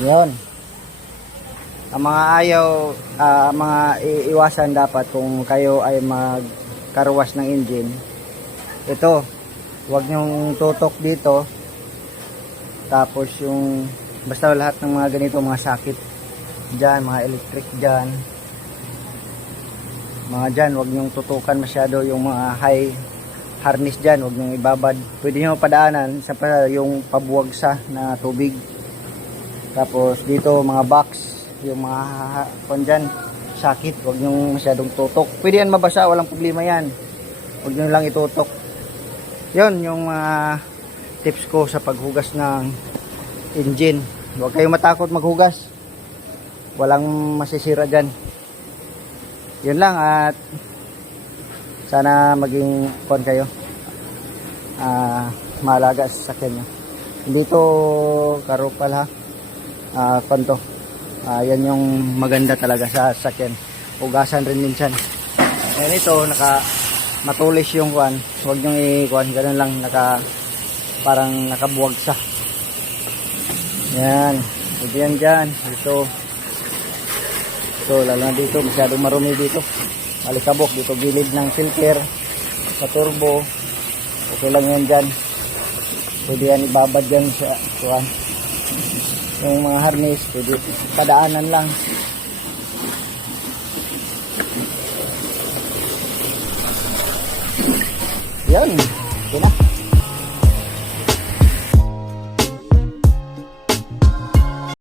Yun. Ang mga ayaw, mga iiwasan dapat kung kayo ay magkarwash ng engine. Ito, huwag nyong tutok dito. Tapos yung, basta lahat ng mga ganito, mga sakit dyan, mga electric dyan. Mga dyan, huwag nyong tutukan masyado yung mga high harness dyan, huwag nyong ibabad. Pwede nyo padaanan sa yung pabuwagsa na tubig. Tapos dito mga box, yung mga kon dyan, sakit, huwag nyong masyadong tutok. Pwede yan mabasa, walang problema yan. Huwag nyo lang itutok. Yun yung mga tips ko sa paghugas ng engine. Huwag kayong matakot maghugas. Walang masisira dyan. Yun lang, at sana maging kon kayo. Maalaga sa sasakyan nyo. Hindi to karupal ha. Konto. Yan yung maganda talaga sa sasakyan. Hugasan rin minsan. Ayan ito, matulis yung kuan. Huwag nyo i-kuan. Ganun lang, parang nakabuwagsa. Yan. Ito yan dyan. Ito. Lalo na dito. Masyadong marumi dito. Malikabok. Dito gilid ng filter. Sa turbo. Okay lang yan dyan. Pwede yan ibabad dyan sa kuan. Yung mga harness, pwede padaanan lang. Yan. Okay na.